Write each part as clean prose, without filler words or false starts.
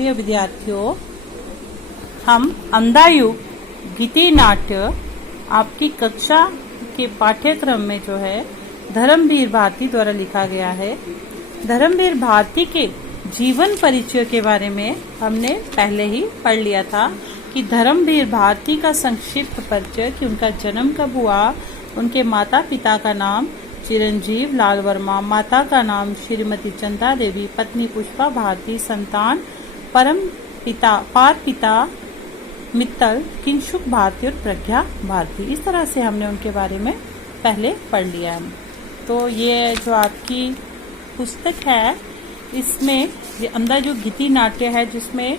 प्रिय विद्यार्थियों, हम अंधायुग गीति नाट्य आपकी कक्षा के पाठ्यक्रम में जो है धर्मवीर भारती द्वारा लिखा गया है। धर्मवीर भारती के जीवन परिचय के बारे में हमने पहले ही पढ़ लिया था कि धर्मवीर भारती का संक्षिप्त परिचय, कि उनका जन्म कब हुआ, उनके माता पिता का नाम चिरंजीव लाल वर्मा, माता का नाम श्रीमती चंदा देवी, पत्नी पुष्पा भारती, संतान पार पिता मित्तल, किंशुक भारती और प्रज्ञा भारती। इस तरह से हमने उनके बारे में पहले पढ़ लिया है। तो ये जो आपकी पुस्तक है, इसमें ये अंधायुग गीति नाट्य है, जिसमें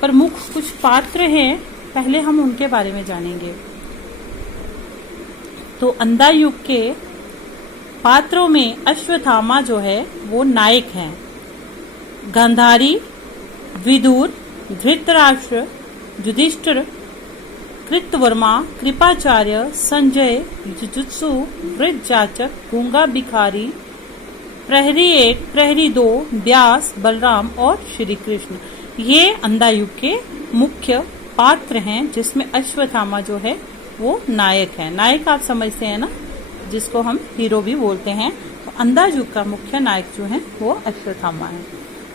प्रमुख कुछ पात्र हैं। पहले हम उनके बारे में जानेंगे। तो अंधायुग के पात्रों में अश्वत्थामा जो है वो नायक हैं। गांधारी, विदुर, धृतराष्ट्र, युधिष्ठिर, कृतवर्मा, कृपाचार्य, संजय, जुजुत्सु, वृद्धजाचक, गूंगा भिखारी, प्रहरी 1, प्रहरी 2, व्यास, बलराम और श्री कृष्ण, ये अंधायुग के मुख्य पात्र हैं, जिसमें अश्वत्थामा जो है वो नायक है। नायक आप समझते हैं ना, जिसको हम हीरो भी बोलते हैं। तो अंधायुग का मुख्य नायक जो है वो अश्वत्थामा है।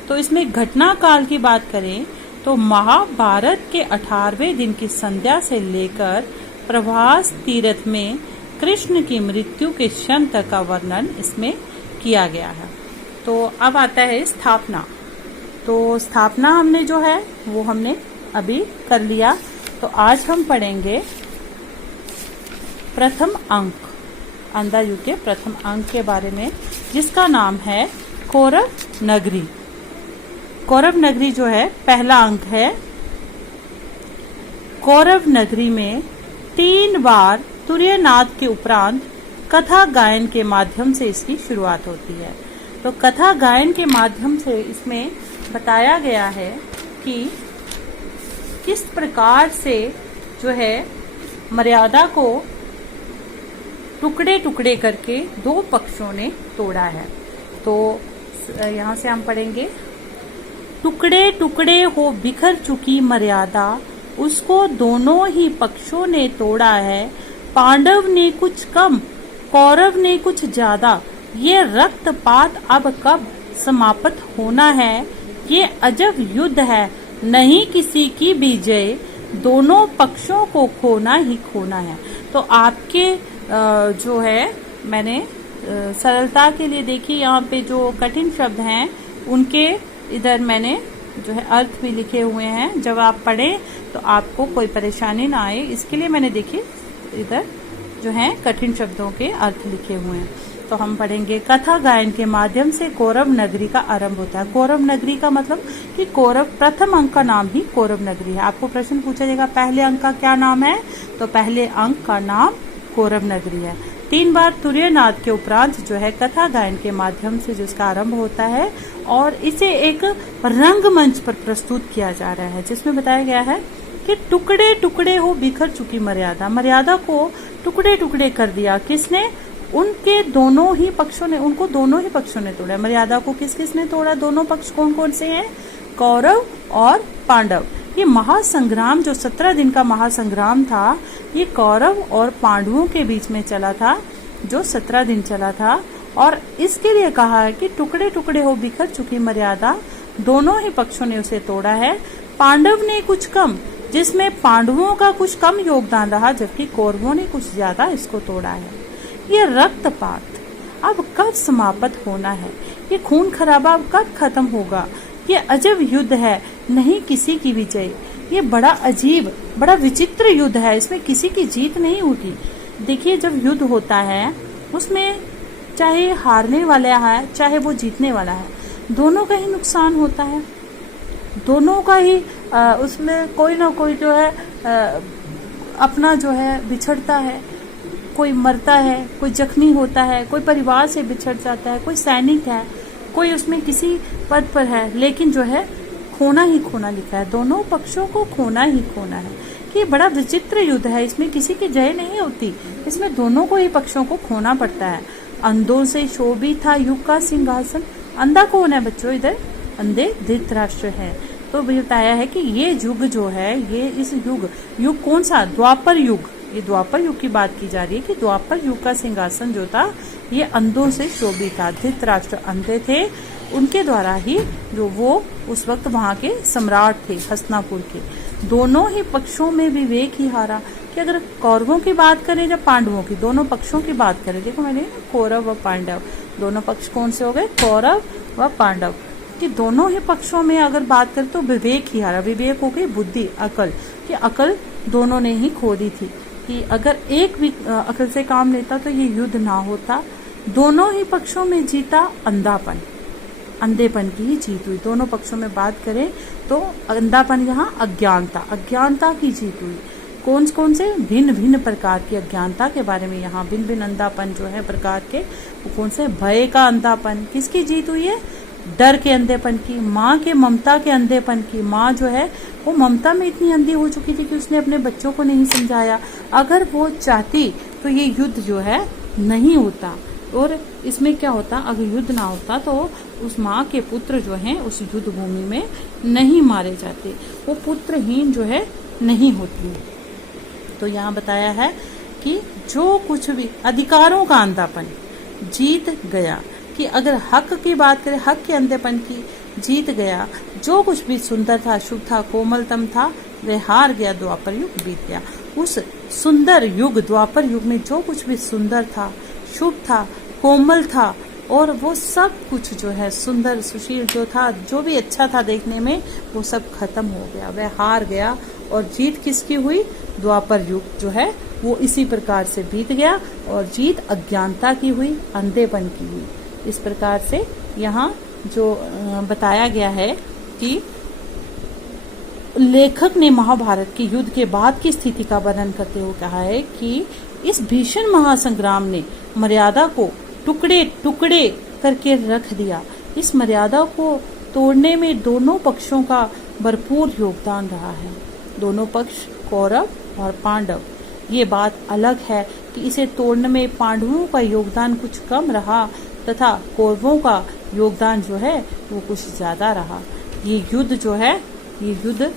तो इसमें घटना काल की बात करें तो महाभारत के 18वें दिन की संध्या से लेकर प्रभास तीर्थ में कृष्ण की मृत्यु के क्षण तक का वर्णन इसमें किया गया है। तो अब आता है स्थापना। तो स्थापना हमने जो है वो हमने अभी कर लिया। तो आज हम पढ़ेंगे प्रथम अंक, अंधायुग के प्रथम अंक के बारे में, जिसका नाम है कौरव नगरी। कौरव नगरी जो है पहला अंक है। कौरव नगरी में 3 बार तुर्यनाद के उपरांत कथा गायन के माध्यम से इसकी शुरुआत होती है। तो कथा गायन के माध्यम से इसमें बताया गया है कि किस प्रकार से जो है मर्यादा को टुकड़े टुकड़े करके 2 पक्षों ने तोड़ा है। तो यहाँ से हम पढ़ेंगे, टुकड़े टुकड़े हो बिखर चुकी मर्यादा, उसको दोनों ही पक्षों ने तोड़ा है। पांडव ने कुछ कम, कौरव ने कुछ ज्यादा, ये रक्तपात अब कब समाप्त होना है। ये अजब युद्ध है, नहीं किसी की भी जय, दोनों पक्षों को खोना ही खोना है। तो आपके जो है मैंने सरलता के लिए देखिए, यहाँ पे जो कठिन शब्द हैं उनके इधर मैंने जो है अर्थ भी लिखे हुए हैं। जब आप पढ़ें तो आपको कोई परेशानी ना आए, इसके लिए मैंने देखिए इधर जो है कठिन शब्दों के अर्थ लिखे हुए हैं। तो हम पढ़ेंगे, कथा गायन के माध्यम से कौरव नगरी का आरंभ होता है। कौरव नगरी का मतलब कि कौरव, प्रथम अंक का नाम ही कौरव नगरी है। आपको प्रश्न पूछा जाएगा पहले अंक का क्या नाम है, तो पहले अंक का नाम कौरव नगरी है। 3 बार तुर्यनाद के उपरांत जो है कथा गायन के माध्यम से जिसका आरंभ होता है, और इसे एक रंगमंच पर प्रस्तुत किया जा रहा है, जिसमें बताया गया है कि टुकड़े टुकड़े हो बिखर चुकी मर्यादा, मर्यादा को टुकड़े टुकड़े कर दिया। किसने? उनके दोनों ही पक्षों ने, उनको दोनों ही पक्षों ने तोड़ा। मर्यादा को किस किस ने तोड़ा? दोनों पक्ष कौन कौन से हैं? कौरव और पांडव। ये महासंग्राम, जो 17 दिन का महासंग्राम था, ये कौरव और पांडवों के बीच में चला था, जो 17 दिन चला था। और इसके लिए कहा है कि टुकड़े टुकड़े हो बिखर चुकी मर्यादा, दोनों ही पक्षों ने उसे तोड़ा है। पांडव ने कुछ कम, जिसमें पांडवों का कुछ कम योगदान रहा, जबकि कौरवों ने कुछ ज्यादा इसको तोड़ा है। ये रक्तपात अब कब समाप्त होना है, ये खून खराबा अब कब खत्म होगा। ये अजब युद्ध है, नहीं किसी की भी जय। ये बड़ा अजीब, बड़ा विचित्र युद्ध है, इसमें किसी की जीत नहीं होती। देखिए, जब युद्ध होता है उसमें चाहे हारने वाला है चाहे वो जीतने वाला है, दोनों का ही नुकसान होता है। दोनों का ही उसमें कोई ना कोई जो है अपना जो है बिछड़ता है, कोई मरता है, कोई जख्मी होता है, कोई परिवार से बिछड़ जाता है, कोई सैनिक है, कोई उसमें किसी पद पर है, लेकिन जो है खोना ही खोना लिखा है। दोनों पक्षों को खोना ही खोना है। कि बड़ा विचित्र युद्ध है, इसमें किसी की जय नहीं होती, इसमें दोनों को ही पक्षों को खोना पड़ता है। अंधों से शोभित था युग का सिंहासन। अंधा कौन है बच्चों? इधर अंधे धृतराष्ट्र हैं। तो बताया है कि ये युग जो है, ये इस युग कौन सा, द्वापर युग, ये द्वापर युग की बात की जा रही है कि द्वापर युग का सिंहासन जो था ये अंधों से शोभित था। धृतराष्ट्र अंधे थे, उनके द्वारा ही जो वो उस वक्त वहां के सम्राट थे हस्तिनापुर के। दोनों ही पक्षों में विवेक ही हारा। कि अगर कौरवों की बात करें या पांडवों की, दोनों पक्षों की बात करें, देखो मैंने कौरव व पांडव, दोनों पक्ष कौन से हो गए, कौरव व पांडव, कि दोनों ही पक्षों में अगर बात करें तो विवेक ही हारा। विवेक हो गई बुद्धि, अकल, कि अकल दोनों ने ही खो दी थी, कि अगर एक भी अकल से काम लेता तो ये युद्ध ना होता। दोनों ही पक्षों में जीता अंधेपन की ही जीत हुई। दोनों पक्षों में बात करें तो अंधापन, यहाँ अज्ञानता की जीत हुई। कौन से भिन्न भिन्न प्रकार की अज्ञानता के बारे में यहाँ भिन्न भिन्न अंधापन जो है प्रकार के, वो कौन से, भय का अंधापन, किसकी जीत हुई है, डर के अंधेपन की, माँ के ममता के अंधेपन की। माँ जो है वो ममता में इतनी अंधी हो चुकी थी कि उसने अपने बच्चों को नहीं समझाया। अगर वो चाहती तो ये युद्ध जो है नहीं होता, और इसमें क्या होता, अगर युद्ध ना होता तो उस माँ के पुत्र जो हैं उस युद्ध भूमि में नहीं मारे जाते, वो पुत्रहीन जो है नहीं होती। तो यहाँ बताया है कि जो कुछ भी अधिकारों का अंधापन जीत गया, कि अगर हक की बात करें, हक के अंधेपन की जीत गया। जो कुछ भी सुंदर था, शुभ था, कोमलतम था, वह हार गया, द्वापर युग बीत गया। उस सुंदर युग द्वापर युग में जो कुछ भी सुंदर था, शुभ था, कोमल था, और वो सब कुछ जो है सुंदर सुशील जो था, जो भी अच्छा था देखने में, वो सब खत्म हो गया, वह हार गया। और जीत किसकी हुई, द्वापर युग जो है वो इसी प्रकार से बीत गया, और जीत अज्ञानता की हुई, अंधेपन की हुई। इस प्रकार से यहाँ जो बताया गया है कि लेखक ने महाभारत के युद्ध के बाद की स्थिति का वर्णन करते हुए कहा है कि इस भीषण महासंग्राम ने मर्यादा को टुकड़े टुकड़े करके रख दिया। इस मर्यादा को तोड़ने में दोनों पक्षों का भरपूर योगदान रहा है। दोनों पक्ष कौरव और पांडव, ये बात अलग है कि इसे तोड़ने में पांडवों का योगदान कुछ कम रहा तथा कौरवों का योगदान जो है वो कुछ ज्यादा रहा। ये युद्ध जो है, ये युद्ध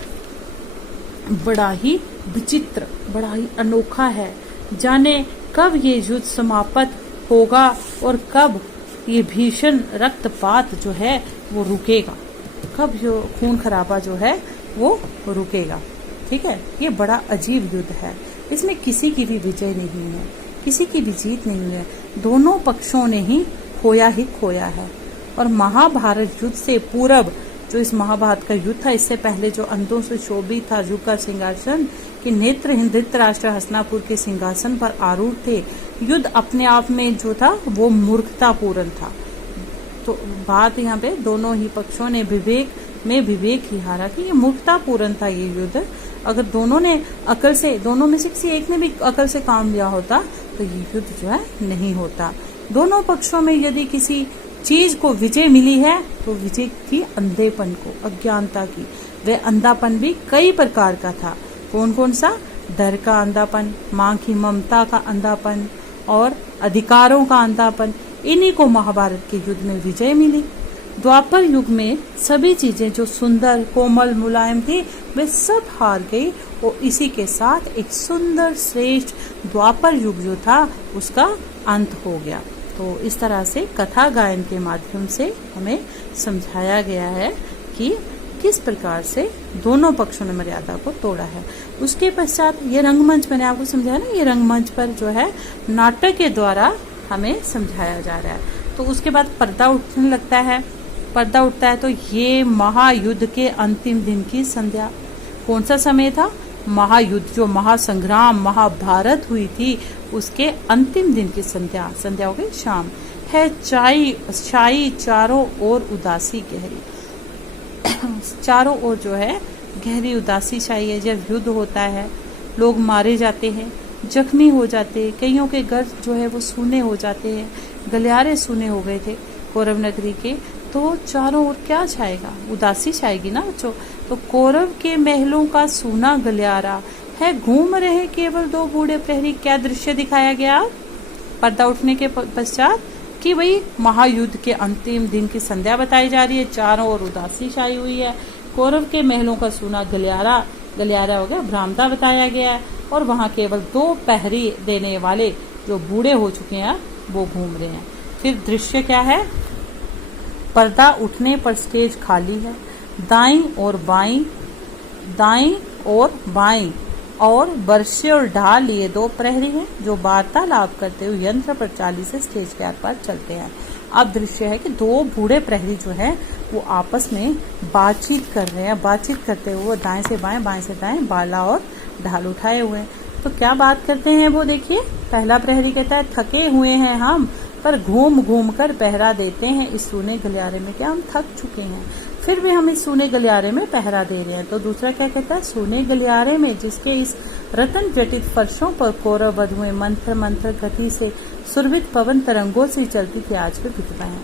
बड़ा ही विचित्र, बड़ा ही अनोखा है। जाने कब ये युद्ध समाप्त होगा और कब ये भीषण रक्तपात जो है वो रुकेगा, कब जो खून खराबा जो है वो रुकेगा। ठीक है, ये बड़ा अजीब युद्ध है। इसमें किसी की भी विजय नहीं है, किसी की भी जीत नहीं है। दोनों पक्षों ने ही खोया है। और महाभारत युद्ध से पूर्व जो इस महाभारत का युद्ध था, इससे पहले जो अंधों से शोभित था युग का सिंहासन, कि नेत्रहीन धृतराष्ट्र हस्तिनापुर के सिंहासन पर आरूढ़ थे, युद्ध अपने आप में जो था वो मूर्खतापूर्ण था। तो बात यहाँ पे दोनों ही पक्षों ने विवेक ही हारा कि ये मूर्खतापूर्ण था ये युद्ध। अगर दोनों ने अकल से, दोनों में से किसी एक ने भी अकल से काम लिया होता तो ये युद्ध जो है नहीं होता। दोनों पक्षों में यदि किसी चीज को विजय मिली है तो विजय थी अंधेपन को, अज्ञानता की। वह अंधापन भी कई प्रकार का था। कौन सा, डर का अंधापन, माँ की ममता का अंधापन और अधिकारों का अंधापन। इन्हीं को महाभारत के युद्ध में विजय मिली। द्वापर युग में सभी चीजें जो सुंदर, कोमल, मुलायम थी वे सब हार गई, और इसी के साथ एक सुंदर श्रेष्ठ द्वापर युग जो था उसका अंत हो गया। तो इस तरह से कथा गायन के माध्यम से हमें समझाया गया है कि किस प्रकार से दोनों पक्षों ने मर्यादा को तोड़ा है। उसके पश्चात ये रंगमंच, मैंने आपको समझाया ना, ये रंगमंच पर जो है नाटक के द्वारा हमें समझाया जा रहा है। तो उसके बाद पर्दा उठने लगता है। पर्दा उठता है तो ये महायुद्ध के अंतिम दिन की संध्या। कौन सा समय था, महायुद्ध, जो महासंग्राम महाभारत हुई थी उसके अंतिम दिन की संध्या। संध्या हो गई शाम है, छाई चारों ओर उदासी गहरी। चारों ओर जो है गहरी उदासी छाई है। जब युद्ध होता है, लोग मारे जाते हैं, जख्मी हो जाते हैं, कईयों के घर जो है वो सूने हो जाते हैं। गलियारे सूने हो गए थे कौरव नगरी के, तो चारों ओर क्या छाएगा, उदासी छाएगी ना बच्चों। तो कौरव के महलों का सूना गलियारा है, घूम रहे केवल दो बूढ़े प्रहरी। क्या दृश्य दिखाया गया पर्दा उठने के पश्चात, कि वही महायुद्ध के अंतिम दिन की संध्या बताई जा रही है। चारों ओर उदासी छाई हुई है। कौरव के महलों का सूना गलियारा हो गया, भ्रामता बताया गया है। और वहां केवल 2 पहरी देने वाले जो बूढ़े हो चुके हैं वो घूम रहे हैं। फिर दृश्य क्या है? पर्दा उठने पर स्टेज खाली है। दाईं और बाईं और बरसे और ढाल लिए 2 प्रहरी हैं जो वार्तालाप करते हुए यंत्र पर चाली से स्टेज के आर पार चलते हैं। अब दृश्य है कि 2 बूढ़े प्रहरी जो है वो आपस में बातचीत कर रहे हैं। बातचीत करते हुए दाएं से दाएं बाला और ढाल उठाए हुए हैं। तो क्या बात करते हैं वो देखिए। पहला प्रहरी कहता है, थके हुए हैं हम, पर घूम घूम कर पहरा देते हैं इस सूने गलियारे में। क्या हम थक चुके हैं, फिर भी हम इस सूने गलियारे में पहरा दे रहे हैं। तो दूसरा क्या कहता है, सूने गलियारे में जिसके इस रतन जटित फर्शों पर कौरव वधुएं मंत्र गति से सुरभित पवन तरंगों से चलती थी, आज भी विधवा है।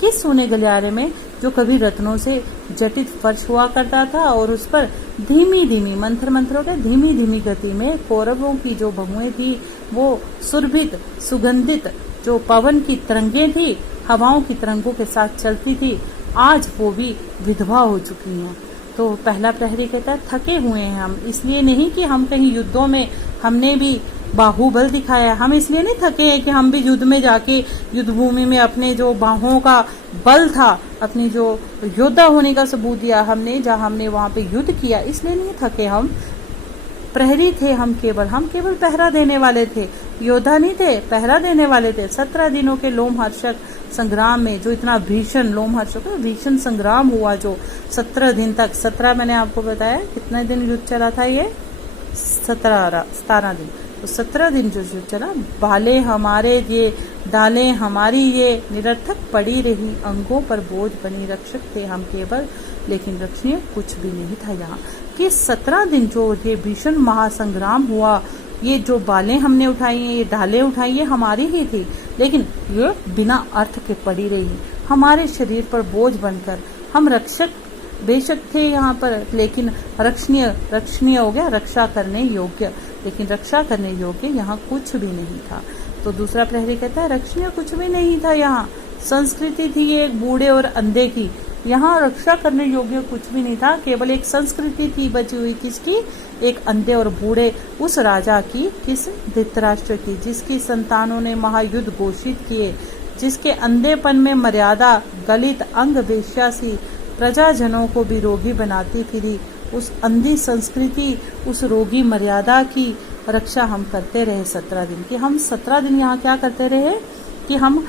किस सूने गलियारे में जो कभी रत्नों से जटित फर्श हुआ करता था और उस पर धीमी धीमी धीमी गति में कौरवों की जो बहुएं थी वो सुरभित सुगंधित जो पवन की तरंगें थी, हवाओं की तरंगों के साथ चलती थी, आज वो भी विधवा हो चुकी हैं। तो पहला प्रहरी कहता है, थके हुए हैं हम, इसलिए नहीं कि हम कहीं युद्धों में हमने भी बाहुबल दिखाया, हम इसलिए नहीं थके हैं कि हम भी युद्ध में जाके युद्ध भूमि में अपने जो बाहों का बल था, अपनी जो योद्धा होने का सबूत दिया हमने, जहाँ हमने वहां पे युद्ध किया, इसलिए नहीं थके हम। प्रहरी थे हम केवल पहरा देने वाले थे, योद्धा नहीं थे, पहरा देने वाले थे। 17 दिनों के लोमहर्षक संग्राम में जो इतना भीषण संग्राम हुआ, जो 17 दिन तक, 17 मैंने आपको बताया कितने दिन युद्ध चला था, ये 17 दिन। तो 17 दिन जो युद्ध चला, बाले हमारे ये डाले हमारी ये निरर्थक पड़ी रही, अंगों पर बोझ बनी, रक्षक थे हम केवल, लेकिन रक्षणीय कुछ भी नहीं था यहाँ। कि 17 दिन जो ये भीषण महासंग्राम हुआ, ये जो बालें हमने उठाई हैं, ये ढालें उठाई, ये हमारी ही थी, लेकिन ये बिना अर्थ के पड़ी रही, हमारे शरीर पर बोझ बनकर। हम रक्षक बेशक थे यहाँ पर, लेकिन रक्षणीय हो गया, रक्षा करने योग्य, लेकिन रक्षा करने योग्य यहाँ कुछ भी नहीं था। तो दूसरा प्रहरी कहता है, रक्षणीय कुछ भी नहीं था यहाँ, संस्कृति थी एक बूढ़े और अंधे की, यहाँ रक्षा करने योग्य कुछ भी नहीं था, केवल एक संस्कृति थी बची हुई। किसकी? एक अंधे और बूढ़े उस राजा की, किस? धृतराष्ट्र की, जिसकी संतानों ने महायुद्ध घोषित किए, जिसके अंधेपन में मर्यादा गलित अंग वेश्या सी प्रजाजनों को भी रोगी बनाती फिरी, उस अंधी संस्कृति, उस रोगी मर्यादा की रक्षा हम करते रहे 17 दिन की। हम 17 दिन यहाँ क्या करते रहे कि हम